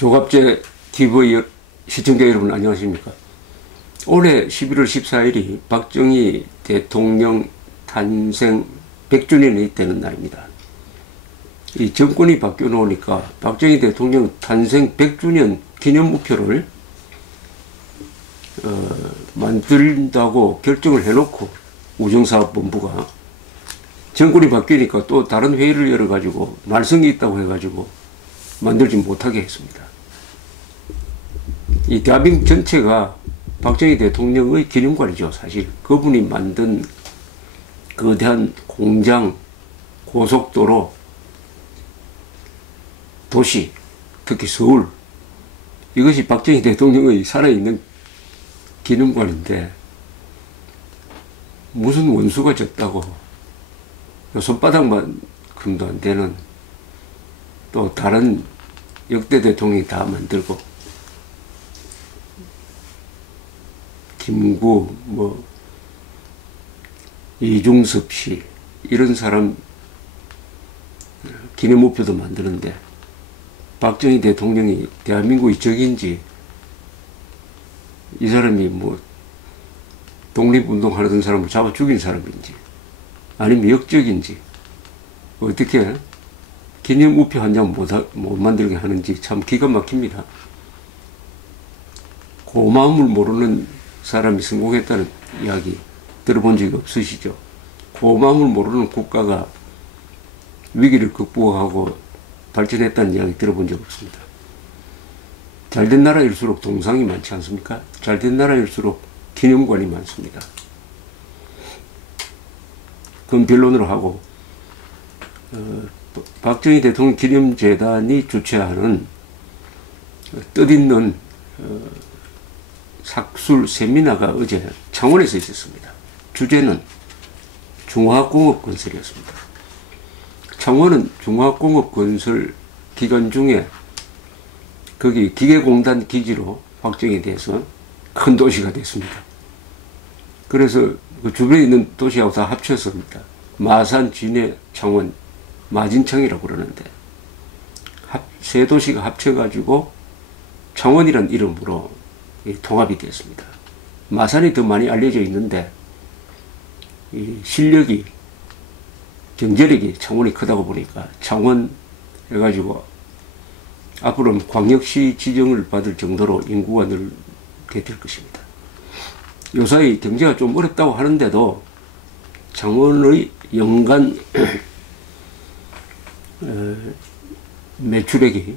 조갑제 TV 시청자 여러분 안녕하십니까. 올해 11월 14일이 박정희 대통령 탄생 100주년이 되는 날입니다. 이 정권이 바뀌어 놓으니까 박정희 대통령 탄생 100주년 기념 목표를 만든다고 결정을 해놓고 우정사업본부가 정권이 바뀌니까 또 다른 회의를 열어가지고 말썽이 있다고 해가지고 만들지 못하게 했습니다. 이 대한민국 전체가 박정희 대통령의 기념관이죠. 사실 그분이 만든 거대한 공장, 고속도로, 도시, 특히 서울, 이것이 박정희 대통령의 살아있는 기념관인데 무슨 원수가 졌다고 손바닥만큼도 안 되는 또 다른 역대 대통령이 다 만들고 김구, 이중섭 씨 이런 사람 기념목표도 만드는데 박정희 대통령이 대한민국의 적인지 이 사람이 독립운동하던 사람을 잡아 죽인 사람인지 아니면 역적인지 어떻게 기념우표 한 장 못 만들게 하는지 참 기가 막힙니다. 고마움을 모르는 사람이 성공했다는 이야기 들어본 적이 없으시죠? 고마움을 모르는 국가가 위기를 극복하고 발전했다는 이야기 들어본 적 없습니다. 잘된 나라일수록 동상이 많지 않습니까? 잘된 나라일수록 기념관이 많습니다. 그건 변론으로 하고 박정희 대통령 기념재단이 주최하는 뜻있는 학술 세미나가 어제 창원에서 있었습니다. 주제는 중화학공업 건설이었습니다. 창원은 중화학공업 건설 기간 중에 거기 기계공단 기지로 확정이 돼서 큰 도시가 됐습니다. 그래서 그 주변에 있는 도시하고 다 합쳤습니다. 마산, 진해, 창원, 마진창이라고 그러는데 세 도시가 합쳐가지고 창원이라는 이름으로 통합이 되었습니다. 마산이 더 많이 알려져 있는데 이 실력이 경제력이 창원이 크다고 보니까 창원 해가지고 앞으로는 광역시 지정을 받을 정도로 인구가 늘게 될 것입니다. 요사이 경제가 좀 어렵다고 하는데도 창원의 연간 매출액이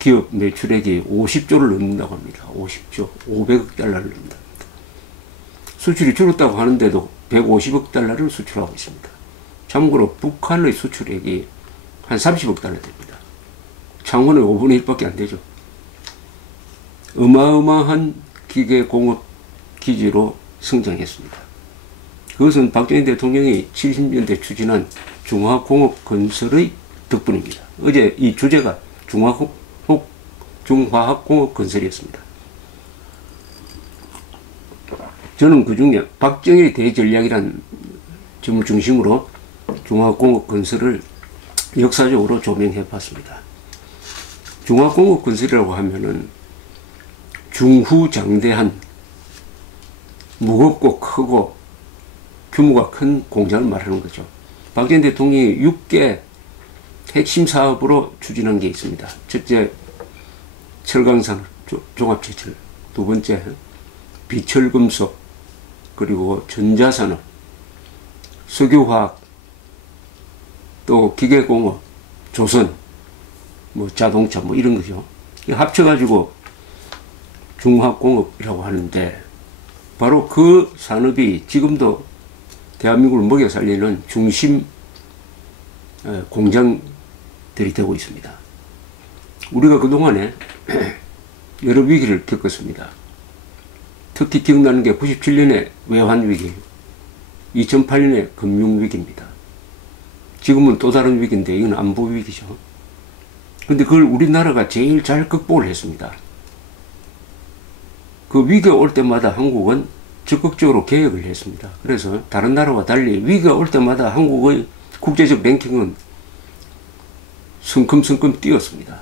기업 매출액이 50조를 넘는다고 합니다. 50조, 500억 달러를 넘는다. 수출이 줄었다고 하는데도 150억 달러를 수출하고 있습니다. 참고로 북한의 수출액이 한 30억 달러 됩니다. 창원의 5분의 1밖에 안 되죠. 어마어마한 기계공업 기지로 성장했습니다. 그것은 박정희 대통령이 70년대 추진한 중화공업 건설의 덕분입니다. 어제 이 주제가 중화학공업 건설이었습니다. 저는 그 중에 박정희 대전략이라는 점을 중심으로 중화학공업 건설을 역사적으로 조명해 봤습니다. 중화학공업 건설이라고 하면은 중후장대한 무겁고 크고 규모가 큰 공장을 말하는 거죠. 박정희 대통령이 6개 핵심 사업으로 추진한 게 있습니다. 첫째, 철강산업, 종합제철. 두 번째, 비철금속, 그리고 전자산업, 석유화학, 또 기계공업, 조선, 자동차, 이런 거죠. 합쳐가지고 중화공업이라고 하는데, 바로 그 산업이 지금도 대한민국을 먹여 살리는 중심 공장들이 되고 있습니다. 우리가 그동안에 여러 위기를 겪었습니다. 특히 기억나는 게 97년에 외환위기, 2008년에 금융위기입니다. 지금은 또 다른 위기인데 이건 안보위기죠. 근데 그걸 우리나라가 제일 잘 극복을 했습니다. 그 위기가 올 때마다 한국은 적극적으로 개혁을 했습니다. 그래서 다른 나라와 달리 위기가 올 때마다 한국의 국제적 랭킹은 성큼성큼 뛰었습니다.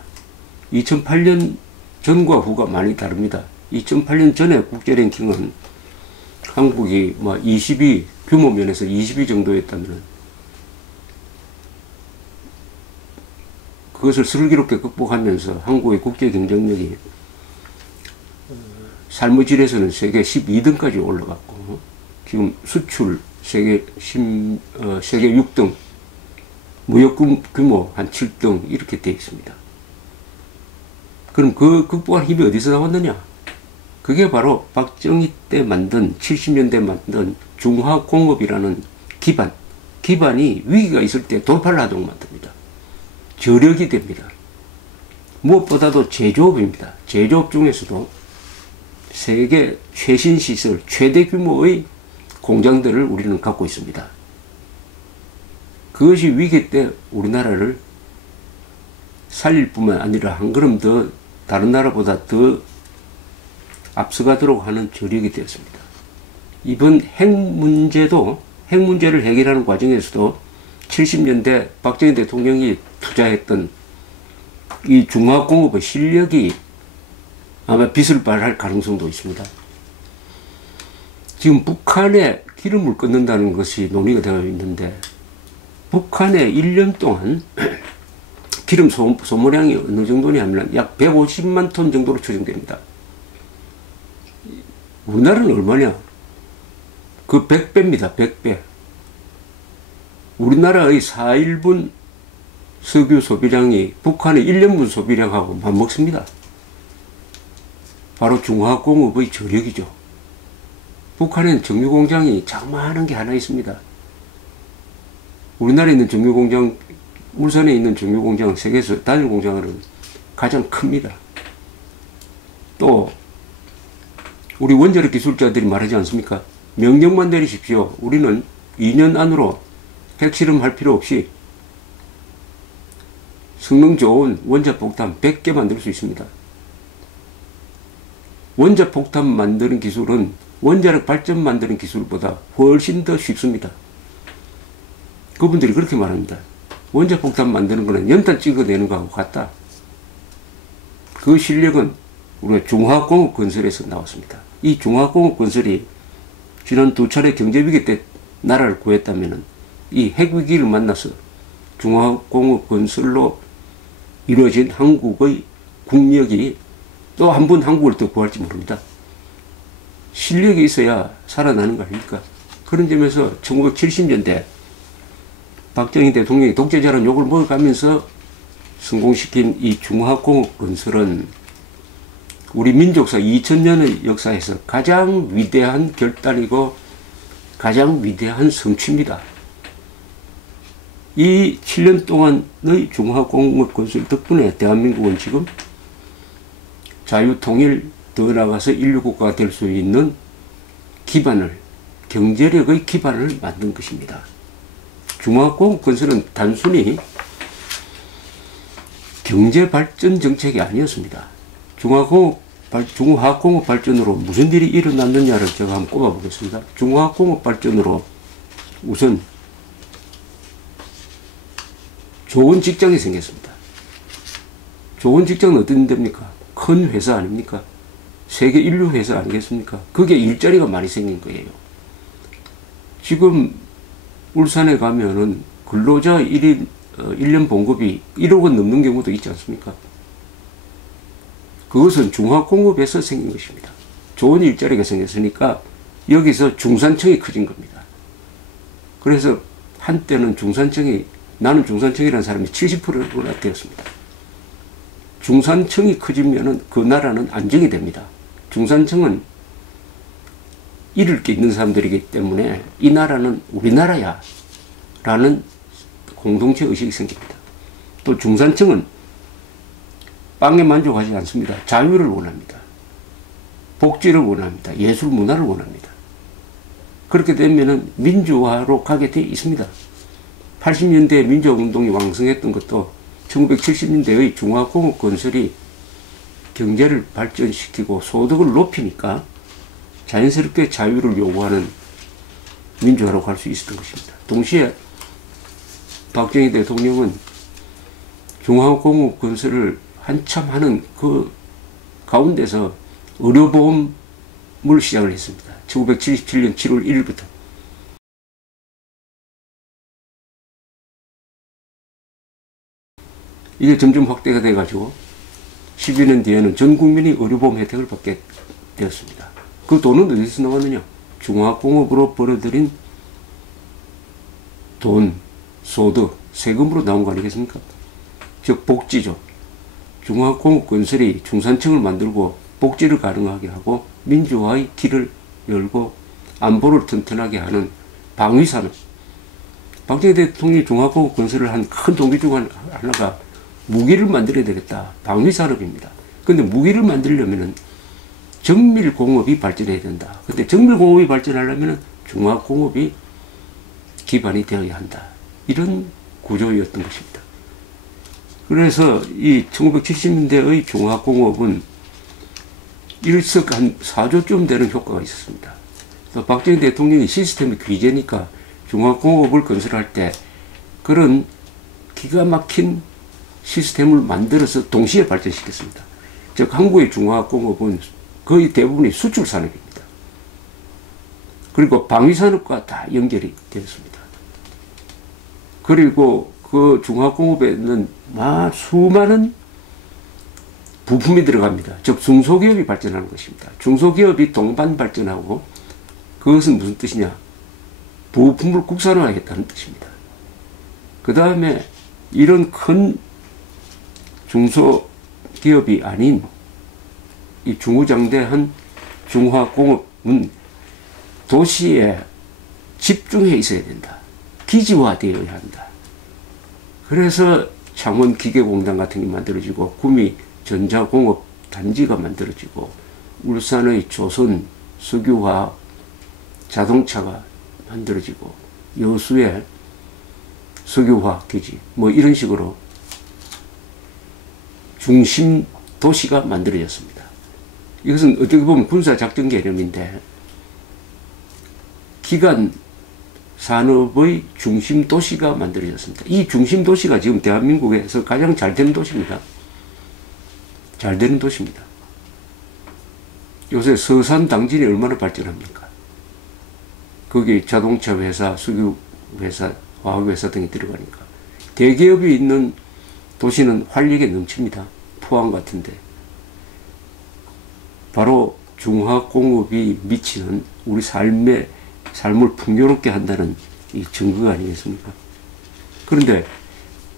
2008년 전과 후가 많이 다릅니다. 2008년 전에 국제랭킹은 한국이 뭐 20위, 규모 면에서 20위 정도였다면 그것을 슬기롭게 극복하면서 한국의 국제 경쟁력이 삶의 질에서는 세계 12등까지 올라갔고, 지금 수출 세계 6등, 무역 규모 한 7등 이렇게 되어 있습니다. 그럼 그 극복할 힘이 어디서 나왔느냐? 그게 바로 박정희 때 만든 70년대 만든 중화공업이라는 기반이 위기가 있을 때 돌파를 하도록 만듭니다. 저력이 됩니다. 무엇보다도 제조업입니다. 제조업 중에서도 세계 최신 시설, 최대 규모의 공장들을 우리는 갖고 있습니다. 그것이 위기 때 우리나라를 살릴 뿐만 아니라 한 걸음 더 다른 나라보다 더 앞서가도록 하는 저력이 되었습니다. 이번 핵 문제를 해결하는 과정에서도 70년대 박정희 대통령이 투자했던 이 중화공업의 실력이 아마 빛을 발할 가능성도 있습니다. 지금 북한에 기름을 끊는다는 것이 논의가 되어 있는데, 북한에 1년 동안 기름 소모량이 어느 정도냐면 약 150만 톤 정도로 추정됩니다. 우리나라는 얼마냐? 그 100배입니다. 100배. 우리나라의 4일분 석유 소비량이 북한의 1년분 소비량하고 맞먹습니다. 바로 중화공업의 저력이죠. 북한에는 정유공장이 자그마한 게 하나 있습니다. 우리나라에 있는 정유공장, 울산에 있는 정유공장 세계에서 단일 공장으로는 가장 큽니다. 또 우리 원자력 기술자들이 말하지 않습니까? 명령만 내리십시오. 우리는 2년 안으로 핵실험할 필요 없이 성능 좋은 원자폭탄 100개 만들 수 있습니다. 원자폭탄 만드는 기술은 원자력 발전 만드는 기술보다 훨씬 더 쉽습니다. 그분들이 그렇게 말합니다. 원자폭탄 만드는 거는 연탄 찍어내는 거하고 같다. 그 실력은 우리가 중화공업 건설에서 나왔습니다. 이 중화공업 건설이 지난 2차례 경제위기 때 나라를 구했다면 이 핵위기를 만나서 중화공업 건설로 이루어진 한국의 국력이 또 한 번 한국을 더 구할지 모릅니다. 실력이 있어야 살아나는 거 아닙니까? 그런 점에서 1970년대 박정희 대통령이 독재자라는 욕을 먹어가면서 성공시킨 이 중화공업 건설은 우리 민족사 2000년의 역사에서 가장 위대한 결단이고 가장 위대한 성취입니다. 이 7년 동안의 중화공업 건설 덕분에 대한민국은 지금 자유통일, 더 나아가서 인류국가가 될 수 있는 기반을, 경제력의 기반을 만든 것입니다. 중화공업 건설은 단순히 경제발전 정책이 아니었습니다. 중화공업 발전으로 무슨 일이 일어났느냐를 제가 한번 꼽아보겠습니다. 중화공업 발전으로 우선 좋은 직장이 생겼습니다. 좋은 직장은 어떤 데입니까? 큰 회사 아닙니까? 세계 인류 회사 아니겠습니까? 그게 일자리가 많이 생긴 거예요. 지금 울산에 가면은 근로자 1년 봉급이 1억 원 넘는 경우도 있지 않습니까? 그것은 중화공업에서 생긴 것입니다. 좋은 일자리가 생겼으니까 여기서 중산층이 커진 겁니다. 그래서 한때는 나는 중산층이라는 사람이 70%가 되었습니다. 중산층이 커지면은 그 나라는 안정이 됩니다. 중산층은 잃을 게 있는 사람들이기 때문에 이 나라는 우리나라야 라는 공동체 의식이 생깁니다. 또 중산층은 빵에 만족하지 않습니다. 자유를 원합니다. 복지를 원합니다. 예술 문화를 원합니다. 그렇게 되면은 민주화로 가게 돼 있습니다. 80년대에 민주화운동이 왕성했던 것도 1970년대의 중화공업 건설이 경제를 발전시키고 소득을 높이니까 자연스럽게 자유를 요구하는 민주화로 갈 수 있었던 것입니다. 동시에 박정희 대통령은 중화공업 건설을 한참 하는 그 가운데서 의료보험을 시작을 했습니다. 1977년 7월 1일부터. 이게 점점 확대가 돼가지고 12년 뒤에는 전 국민이 의료보험 혜택을 받게 되었습니다. 그 돈은 어디서 나왔느냐? 중화공업으로 벌어들인 돈, 소득, 세금으로 나온 거 아니겠습니까? 즉 복지죠. 중화공업 건설이 중산층을 만들고 복지를 가능하게 하고 민주화의 길을 열고 안보를 튼튼하게 하는 방위산업. 박정희 대통령이 중화공업 건설을 한 큰 동기 중 하나가 무기를 만들어야 되겠다. 방위산업입니다. 근데 무기를 만들려면은 정밀공업이 발전해야 된다. 근데 정밀공업이 발전하려면 중화공업이 기반이 되어야 한다. 이런 구조였던 것입니다. 그래서 이 1970년대의 중화공업은 일석 한 4조쯤 되는 효과가 있었습니다. 박정희 대통령이 시스템이 귀재니까 중화공업을 건설할 때 그런 기가 막힌 시스템을 만들어서 동시에 발전시켰습니다. 즉 한국의 중화공업은 거의 대부분이 수출 산업입니다. 그리고 방위산업과 다 연결이 되었습니다. 그리고 그 중화공업에는 수많은 부품이 들어갑니다. 즉 중소기업이 발전하는 것입니다. 중소기업이 동반 발전하고 그것은 무슨 뜻이냐? 부품을 국산화하겠다는 뜻입니다. 그 다음에 이런 큰 중소기업이 아닌 이 중후장대한 중화공업은 도시에 집중해 있어야 된다. 기지화되어야 한다. 그래서 창원 기계공단 같은 게 만들어지고 구미 전자공업 단지가 만들어지고 울산의 조선 석유화학 자동차가 만들어지고 여수의 석유화학 기지 뭐 이런 식으로 중심 도시가 만들어졌습니다. 이것은 어떻게 보면 군사작전 개념인데 기간 산업의 중심 도시가 만들어졌습니다. 이 중심 도시가 지금 대한민국에서 가장 잘 되는 도시입니다. 잘 되는 도시입니다. 요새 서산 당진이 얼마나 발전합니까? 거기 자동차 회사, 석유 회사, 화학 회사 등이 들어가니까 대기업이 있는 도시는 활력이 넘칩니다. 포항 같은데. 바로 중화공업이 미치는 우리 삶을 풍요롭게 한다는 이 증거가 아니겠습니까? 그런데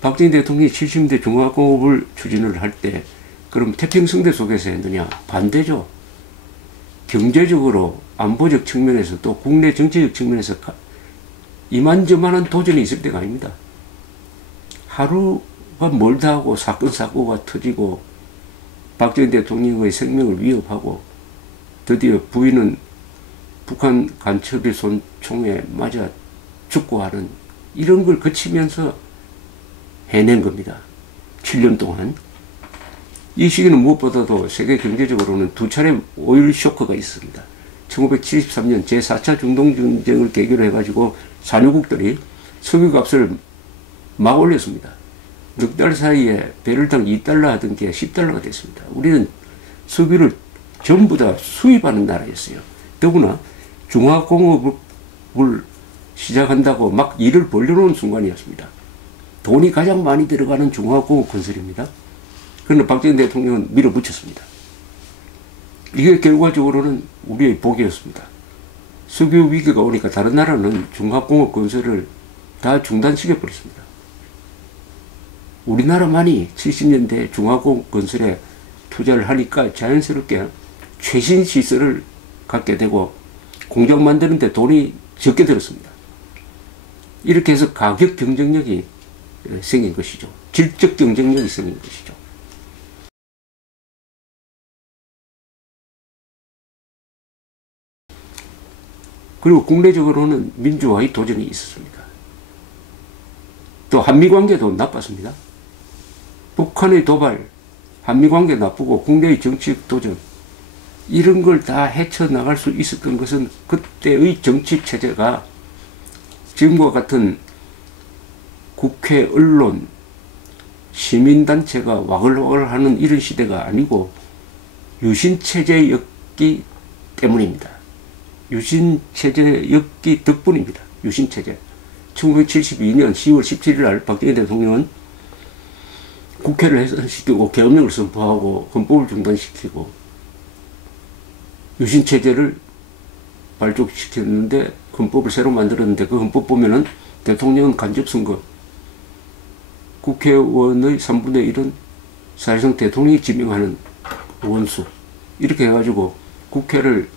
박정희 대통령이 70년대 중화공업을 추진을 할 때 그럼 태평성대 속에서 했느냐? 반대죠. 경제적으로 안보적 측면에서 또 국내 정치적 측면에서 이만저만한 도전이 있을 때가 아닙니다. 하루가 멀다 하고 사건 사고가 터지고 박정희 대통령의 생명을 위협하고 드디어 부인은 북한 간첩의 총에 맞아 죽고 하는 이런 걸 거치면서 해낸 겁니다. 7년 동안. 이 시기는 무엇보다도 세계 경제적으로는 두 차례 오일 쇼크가 있습니다. 1973년 제4차 중동전쟁을 계기로 해가지고 산유국들이 석유값을 막 올렸습니다. 넉 달 사이에 배럴당 2달러 하던 게 10달러가 됐습니다. 우리는 석유를 전부 다 수입하는 나라였어요. 더구나 중화공업을 시작한다고 막 일을 벌려놓은 순간이었습니다. 돈이 가장 많이 들어가는 중화공업 건설입니다. 그러나 박정희 대통령은 밀어붙였습니다. 이게 결과적으로는 우리의 복이었습니다. 석유 위기가 오니까 다른 나라는 중화공업 건설을 다 중단시켜버렸습니다. 우리나라만이 70년대 중화공업 건설에 투자를 하니까 자연스럽게 최신 시설을 갖게 되고 공장 만드는데 돈이 적게 들었습니다. 이렇게 해서 가격 경쟁력이 생긴 것이죠. 질적 경쟁력이 생긴 것이죠. 그리고 국내적으로는 민주화의 도전이 있었습니다. 또 한미관계도 나빴습니다. 북한의 도발, 한미관계 나쁘고 국내의 정치적 도전 이런 걸 다 헤쳐나갈 수 있었던 것은 그때의 정치체제가 지금과 같은 국회, 언론, 시민단체가 와글와글 하는 이런 시대가 아니고 유신체제였기 때문입니다. 유신체제였기 덕분입니다. 유신체제. 1972년 10월 17일 날 박정희 대통령은 국회를 해산시키고 계엄령을 선포하고 헌법을 중단시키고 유신체제를 발족시켰는데 헌법을 새로 만들었는데 그 헌법 보면은 대통령은 간접선거, 국회의원의 3분의 1은 사실상 대통령이 지명하는 원수, 이렇게 해가지고 국회를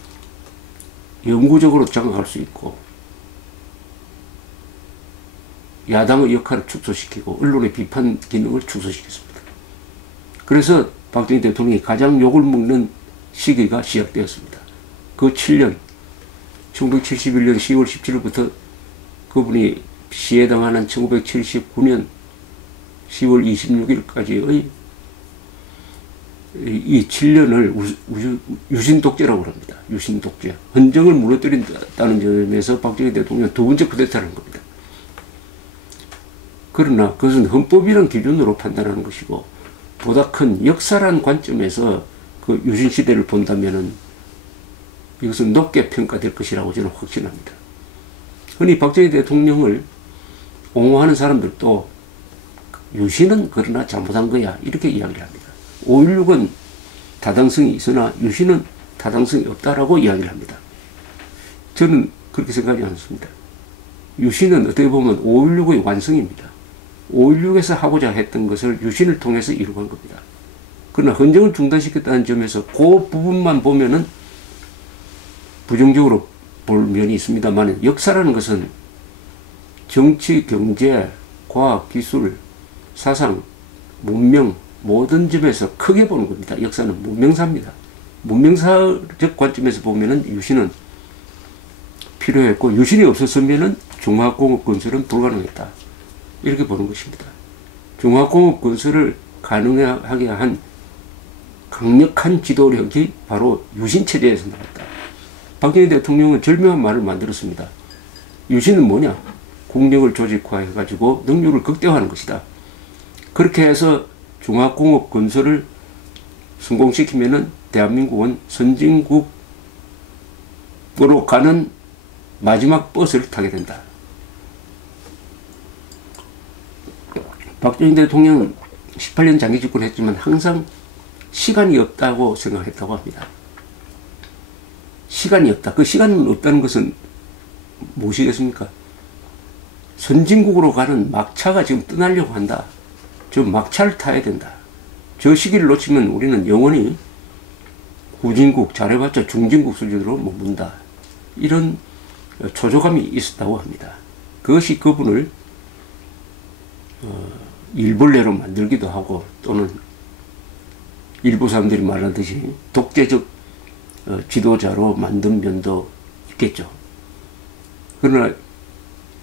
영구적으로 장악할 수 있고 야당의 역할을 축소시키고 언론의 비판 기능을 축소시켰습니다. 그래서 박정희 대통령이 가장 욕을 먹는 시기가 시작되었습니다. 그 7년 1971년 10월 17일부터 그분이 시해당하는 1979년 10월 26일까지의 이 7년을 유신독재라고 합니다. 유신독재. 헌정을 무너뜨린다는 점에서 박정희 대통령은 두 번째 쿠데타를 한 겁니다. 그러나 그것은 헌법이라는 기준으로 판단하는 것이고 보다 큰 역사란 관점에서 그 유신시대를 본다면은 이것은 높게 평가될 것이라고 저는 확신합니다. 흔히 박정희 대통령을 옹호하는 사람들도 유신은 그러나 잘못한 거야 이렇게 이야기를 합니다. 5.16은 타당성이 있으나 유신은 타당성이 없다라고 이야기를 합니다. 저는 그렇게 생각하지 않습니다. 유신은 어떻게 보면 5.16의 완성입니다. 5.16에서 하고자 했던 것을 유신을 통해서 이루어간 겁니다. 그러나 헌정을 중단시켰다는 점에서 그 부분만 보면은 부정적으로 볼 면이 있습니다만 역사라는 것은 정치, 경제, 과학, 기술, 사상, 문명 모든 점에서 크게 보는 겁니다. 역사는 문명사입니다. 문명사적 관점에서 보면은 유신은 필요했고 유신이 없었으면은 중화공업 건설은 불가능했다. 이렇게 보는 것입니다. 중화공업 건설을 가능하게 한 강력한 지도력이 바로 유신체제에서 나왔다. 박정희 대통령은 절묘한 말을 만들었습니다. 유신은 뭐냐? 국력을 조직화해가지고 능률을 극대화하는 것이다. 그렇게 해서 중화공업 건설을 성공시키면은 대한민국은 선진국으로 가는 마지막 버스를 타게 된다. 박정희 대통령은 18년 장기 집권을 했지만 항상 시간이 없다고 생각했다고 합니다. 시간이 없다. 그 시간은 없다는 것은 무엇이겠습니까? 선진국으로 가는 막차가 지금 떠나려고 한다. 저 막차를 타야 된다. 저 시기를 놓치면 우리는 영원히 후진국, 잘해봤자 중진국 수준으로 머문다. 이런 초조감이 있었다고 합니다. 그것이 그분을 일벌레로 만들기도 하고 또는 일부 사람들이 말하듯이 독재적 지도자로 만든 면도 있겠죠. 그러나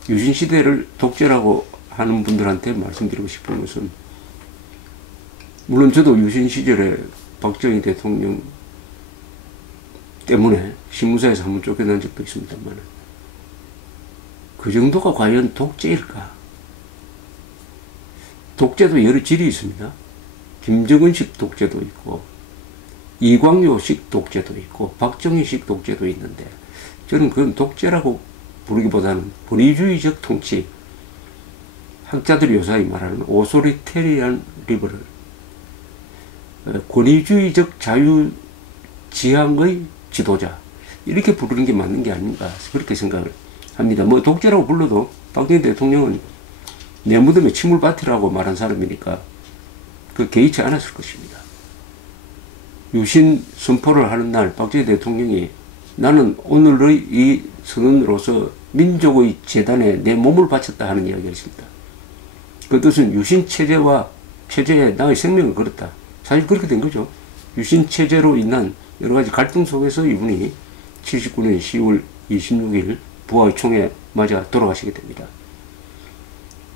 유신시대를 독재라고 하는 분들한테 말씀드리고 싶은 것은 물론 저도 유신 시절에 박정희 대통령 때문에 신문사에서 한번 쫓겨난 적도 있습니다만 그 정도가 과연 독재일까? 독재도 여러 질이 있습니다. 김정은식 독재도 있고 이광요식 독재도 있고 박정희식 독재도 있는데 저는 그건 독재라고 부르기보다는 권위주의적 통치, 학자들이 요사이 말하는 오소리테리안 리버럴, 권위주의적 자유지향의 지도자, 이렇게 부르는 게 맞는 게 아닌가 그렇게 생각을 합니다. 뭐 독재라고 불러도 박정희 대통령은 내 무덤에 침울밭이라고 말한 사람이니까 그 개의치 않았을 것입니다. 유신 선포를 하는 날 박정희 대통령이 나는 오늘의 이 선언으로서 민족의 재단에 내 몸을 바쳤다 하는 이야기가 있습니다. 그 뜻은 유신체제와 체제에 나의 생명을 걸었다. 사실 그렇게 된 거죠. 유신체제로 인한 여러 가지 갈등 속에서 이분이 79년 10월 26일 부하의 총에 맞아 돌아가시게 됩니다.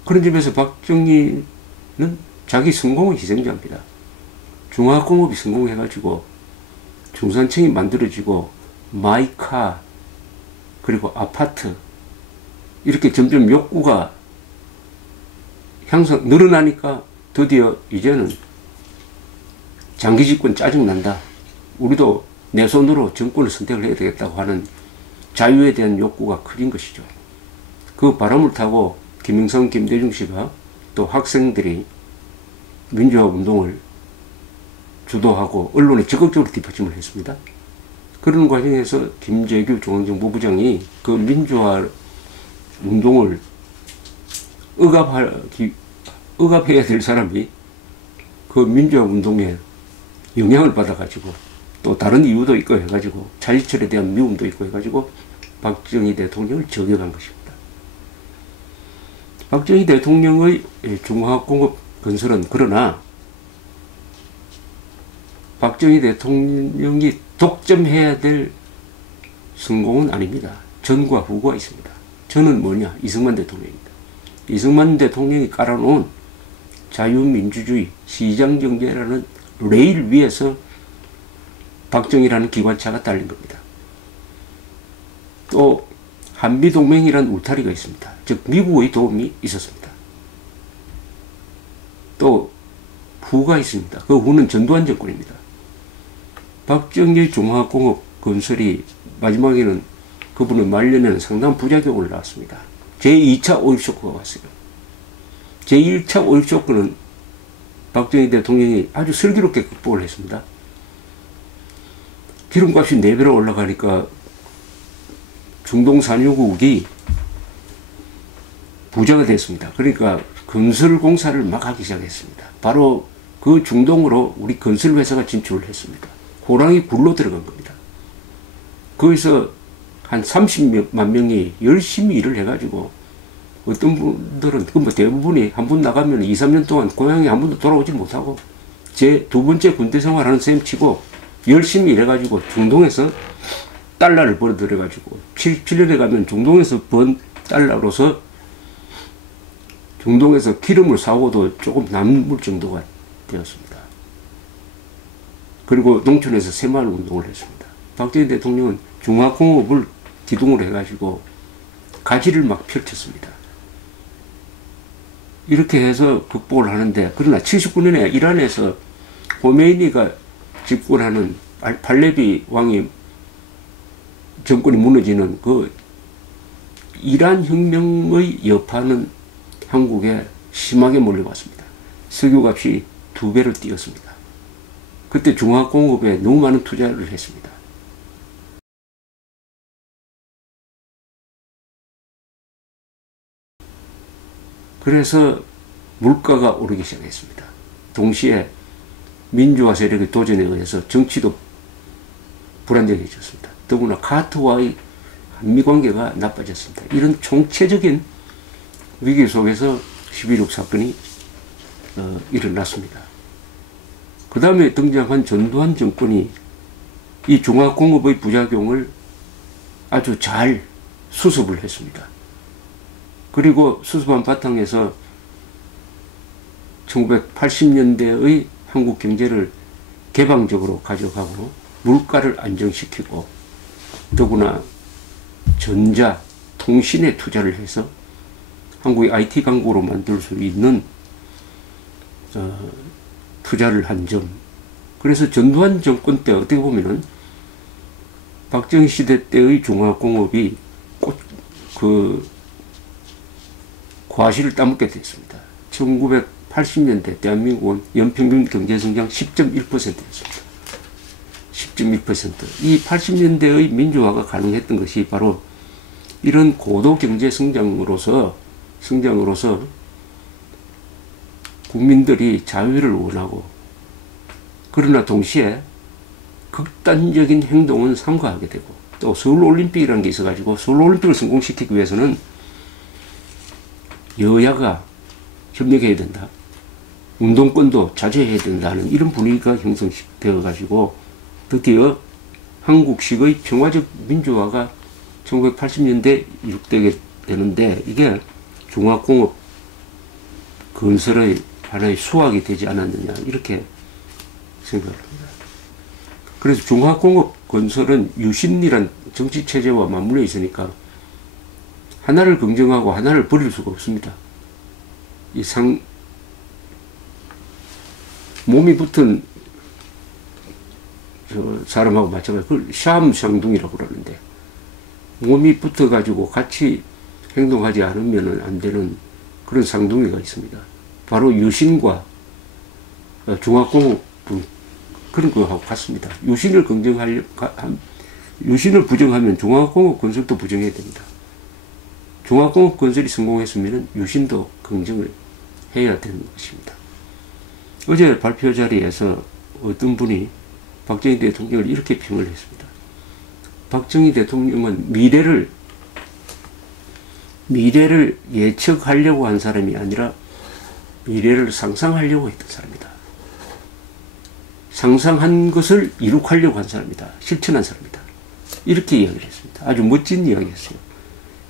그런 점에서 박정희는 자기 성공의 희생자입니다. 중화공업이 성공해가지고 중산층이 만들어지고 마이카 그리고 아파트 이렇게 점점 욕구가 늘어나니까 드디어 이제는 장기 집권 짜증난다. 우리도 내 손으로 정권을 선택을 해야 되겠다고 하는 자유에 대한 욕구가 커진 것이죠. 그 바람을 타고 김영삼, 김대중 씨가 또 학생들이 민주화 운동을 주도하고 언론에 적극적으로 뒷받침을 했습니다. 그런 과정에서 김재규 중앙정보부장이 그 민주화 운동을 억압해야 될 사람이 그 민주화 운동에 영향을 받아가지고 또 다른 이유도 있고 해가지고 차지철에 대한 미움도 있고 해가지고 박정희 대통령을 저격한 것입니다. 박정희 대통령의 중화학공업 건설은 그러나 박정희 대통령이 독점해야 될 성공은 아닙니다. 전과 후가 있습니다. 전은 뭐냐? 이승만 대통령입니다. 이승만 대통령이 깔아놓은 자유민주주의 시장경제라는 레일 위에서 박정희라는 기관차가 딸린 겁니다. 또 한미동맹이라는 울타리가 있습니다. 즉 미국의 도움이 있었습니다. 또 후가 있습니다. 그 후는 전두환 정권입니다. 박정희 중화공업 건설이 마지막에는 그분의 말년에는 상당한 부작용을 낳았습니다. 제2차 오일쇼크가 왔어요. 제1차 오일쇼크는 박정희 대통령이 아주 슬기롭게 극복을 했습니다. 기름값이 4배로 올라가니까 중동 산유국이 부자가 됐습니다. 그러니까 건설 공사를 막 하기 시작했습니다. 바로 그 중동으로 우리 건설 회사가 진출을 했습니다. 호랑이 굴로 들어간 겁니다. 거기서 한 30만 명이 열심히 일을 해가지고 어떤 분들은 뭐 대부분이 한 분 나가면 2, 3년 동안 고향에 한 번도 돌아오지 못하고 제 두 번째 군대 생활하는 셈 치고 열심히 일해가지고 중동에서 달러를 벌어들여가지고 7년에 가면 중동에서 번 달러로서 중동에서 기름을 사고도 조금 남을 정도가 되었습니다. 그리고 농촌에서 새마을 운동을 했습니다. 박정희 대통령은 중화공업을 기둥으로 해가지고 가지를 막 펼쳤습니다. 이렇게 해서 극복을 하는데, 그러나 79년에 이란에서 호메이니가 집권하는 팔레비 왕이 정권이 무너지는 그 이란 혁명의 여파는 한국에 심하게 몰려왔습니다. 석유값이 2배로 뛰었습니다. 그때 중화공업에 너무 많은 투자를 했습니다. 그래서 물가가 오르기 시작했습니다. 동시에 민주화 세력의 도전에 의해서 정치도 불안정해졌습니다. 더구나 카터와의 한미관계가 나빠졌습니다. 이런 총체적인 위기 속에서 11.6 사건이 일어났습니다. 그 다음에 등장한 전두환 정권이 이 중화공업의 부작용을 아주 잘 수습을 했습니다. 그리고 수습한 바탕에서 1980년대의 한국 경제를 개방적으로 가져가고 물가를 안정시키고 더구나 전자, 통신에 투자를 해서 한국의 IT 강국으로 만들 수 있는 투자를 한 점. 그래서 전두환 정권 때 어떻게 보면은 박정희 시대 때의 중화공업이 과실을 따먹게 됐습니다. 1980년대 대한민국은 연평균 경제성장 10.1%였습니다. 10.1%. 이 80년대의 민주화가 가능했던 것이 바로 이런 고도 경제 성장으로서 국민들이 자유를 원하고, 그러나 동시에 극단적인 행동은 삼가하게 되고, 또 서울올림픽이라는 게 있어가지고 서울올림픽을 성공시키기 위해서는 여야가 협력해야 된다. 운동권도 자제해야 된다는 이런 분위기가 형성되어가지고 드디어 한국식의 평화적 민주화가 1980년대 이룩되게 되는데, 이게 중화공업 건설의 하나의 수확이 되지 않았느냐, 이렇게 생각합니다. 그래서 중화공업 건설은 유신이란 정치체제와 맞물려 있으니까 하나를 긍정하고 하나를 버릴 수가 없습니다. 몸이 붙은 사람하고 마찬가지. 그걸 샴샹둥이라고 그러는데, 몸이 붙어가지고 같이 행동하지 않으면 안 되는 그런 쌍둥이가 있습니다. 바로 유신과 중화공업분, 그런 거하고 같습니다. 유신을 부정하면 중화공업 건설도 부정해야 됩니다. 중화공업 건설이 성공했으면 유신도 긍정을 해야 되는 것입니다. 어제 발표 자리에서 어떤 분이 박정희 대통령을 이렇게 평을 했습니다. 박정희 대통령은 미래를 예측하려고 한 사람이 아니라 미래를 상상하려고 했던 사람이다. 상상한 것을 이룩하려고 한 사람이다. 실천한 사람이다. 이렇게 이야기를 했습니다. 아주 멋진 이야기였어요.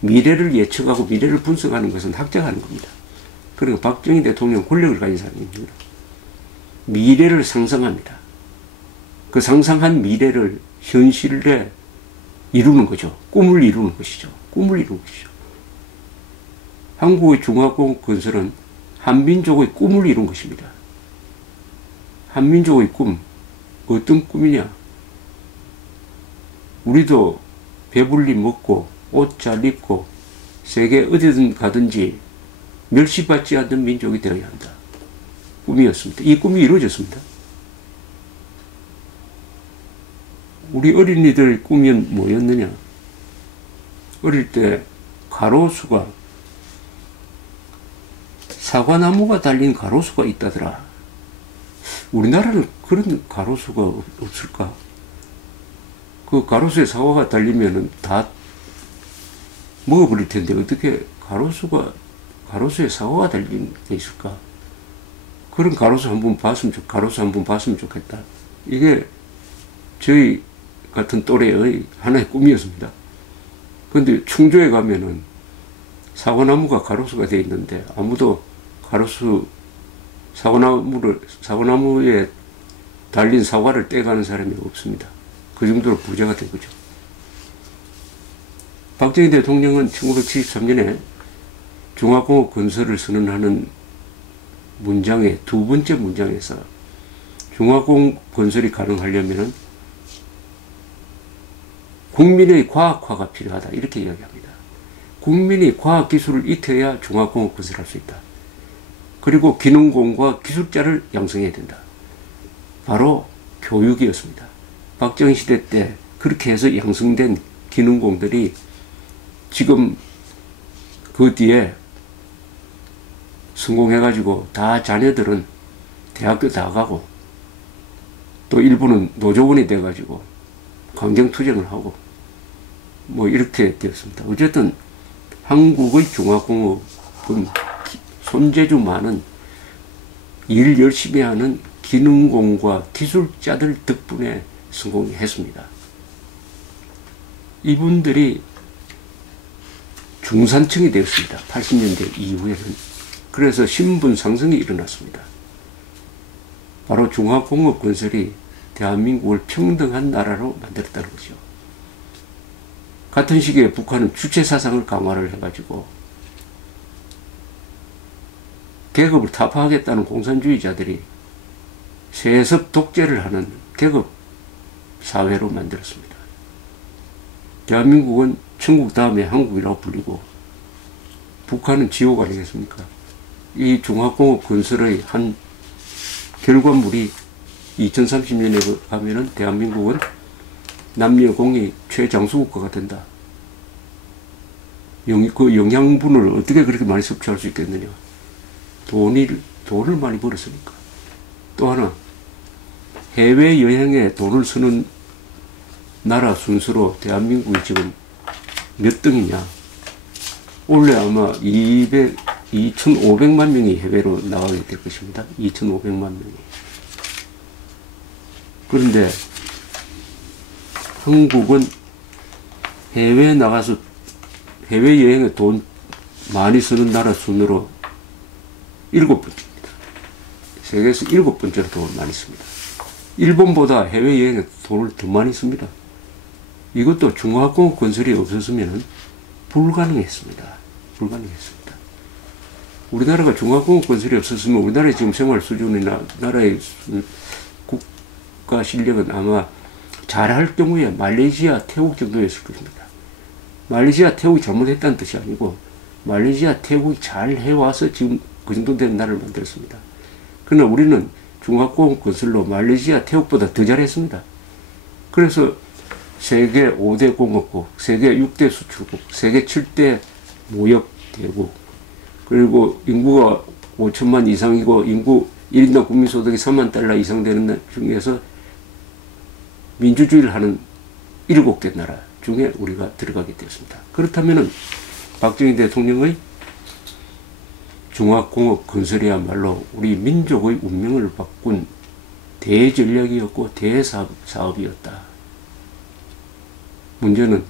미래를 예측하고 미래를 분석하는 것은 학자가 하는 겁니다. 그리고 박정희 대통령 권력을 가진 사람입니다. 미래를 상상합니다. 그 상상한 미래를 현실에 이루는 거죠. 꿈을 이루는 것이죠. 꿈을 이루는 것이죠. 한국의 중화공업 건설은 한민족의 꿈을 이룬 것입니다. 한민족의 꿈, 어떤 꿈이냐? 우리도 배불리 먹고 옷 잘 입고 세계 어디든 가든지 멸시받지 않는 민족이 되어야 한다. 꿈이었습니다. 이 꿈이 이루어졌습니다. 우리 어린이들 꿈이 뭐였느냐? 어릴 때 가로수가, 사과나무가 달린 가로수가 있다더라. 우리나라는 그런 가로수가 없을까? 그 가로수에 사과가 달리면은 다 먹어버릴 텐데 어떻게 가로수에 사과가 달린 게 있을까? 그런 가로수 한번 봤으면 좋겠다. 이게 저희 같은 또래의 하나의 꿈이었습니다. 그런데 충주에 가면은 사과나무가 가로수가 되어 있는데 아무도 사과나무에 달린 사과를 떼가는 사람이 없습니다. 그 정도로 부자가 된 거죠. 박정희 대통령은 1973년에 중화공업 건설을 선언하는 문장의 두 번째 문장에서 중화공업 건설이 가능하려면 국민의 과학화가 필요하다. 이렇게 이야기합니다. 국민이 과학기술을 익혀야 중화공업 건설할 수 있다. 그리고 기능공과 기술자를 양성해야 된다. 바로 교육이었습니다. 박정희 시대 때 그렇게 해서 양성된 기능공들이 지금 그 뒤에 성공해가지고 다 자녀들은 대학교 다 가고 또 일부는 노조원이 돼가지고 강경투쟁을 하고 뭐 이렇게 되었습니다. 어쨌든 한국의 중화공업은 손재주 많은 일 열심히 하는 기능공과 기술자들 덕분에 성공했습니다. 이분들이 중산층이 되었습니다. 80년대 이후에는. 그래서 신분 상승이 일어났습니다. 바로 중화공업 건설이 대한민국을 평등한 나라로 만들었다는 거죠. 같은 시기에 북한은 주체사상을 강화를 해가지고 계급을 타파하겠다는 공산주의자들이 세습 독재를 하는 계급 사회로 만들었습니다. 대한민국은 천국 다음에 한국이라고 불리고 북한은 지옥 아니겠습니까? 이 중화공업 건설의 한 결과물이 2030년에 가면은 대한민국은 남녀 공이 최장수국가가 된다. 그 영양분을 어떻게 그렇게 많이 섭취할 수 있겠느냐? 돈을 많이 벌었으니까. 또 하나, 해외여행에 돈을 쓰는 나라 순서로 대한민국이 지금 몇 등이냐? 원래 아마 2,500만 명이 해외로 나가게 될 것입니다. 2,500만 명이. 그런데 한국은 해외에 나가서 해외여행에 돈 많이 쓰는 나라 순으로 7번째입니다. 세계에서 7번째로 돈을 많이 씁니다. 일본보다 해외여행에 돈을 더 많이 씁니다. 이것도 중화공업 건설이 없었으면 불가능했습니다. 우리나라가 중화공업 건설이 없었으면 우리나라의 지금 생활 수준이나 나라의 국가 실력은 아마 잘할 경우에 말레이시아, 태국 정도였을 것입니다. 말레이시아, 태국이 잘못했다는 뜻이 아니고 말레이시아, 태국이 잘 해와서 지금 그 정도 된 나라를 만들었습니다. 그러나 우리는 중화공업 건설로 말레이시아, 태국보다 더 잘했습니다. 그래서 세계 5대 공업국, 세계 6대 수출국, 세계 7대 무역대국, 그리고 인구가 5천만 이상이고 인구 1인당 국민소득이 3만 달러 이상 되는 중에서 민주주의를 하는 7개 나라 중에 우리가 들어가게 되었습니다. 그렇다면 박정희 대통령의 중화공업 건설이야말로 우리 민족의 운명을 바꾼 대전략이었고 대사업이었다. 문제는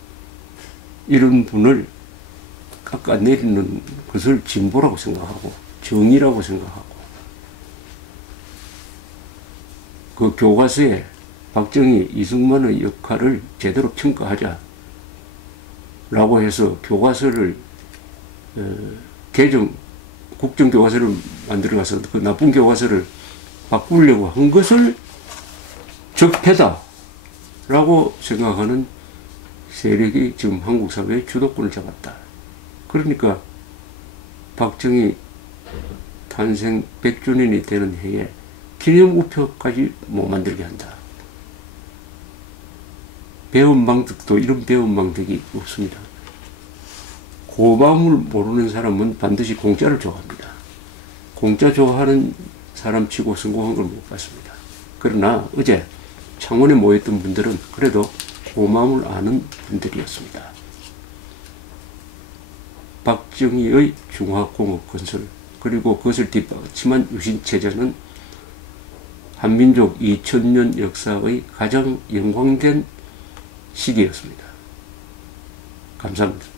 이런 분을 깎아내리는 것을 진보라고 생각하고 정의라고 생각하고 그 교과서에 박정희, 이승만의 역할을 제대로 평가하자 라고 해서 교과서를 국정교과서를 만들어가서 그 나쁜 교과서를 바꾸려고 한 것을 적폐다 라고 생각하는 세력이 지금 한국 사회의 주도권을 잡았다. 그러니까 박정희 탄생 100주년이 되는 해에 기념우표까지 못 만들게 한다. 배은망덕도 이런 배은망덕이 없습니다. 고마움을 모르는 사람은 반드시 공짜를 좋아합니다. 공짜 좋아하는 사람 치고 성공한 걸 못 봤습니다. 그러나 어제 창원에 모였던 분들은 그래도 고마움을 아는 분들이었습니다. 박정희의 중화공업 건설 그리고 그것을 뒷받침한 유신체제는 한민족 2000년 역사의 가장 영광된 시기였습니다. 감사합니다.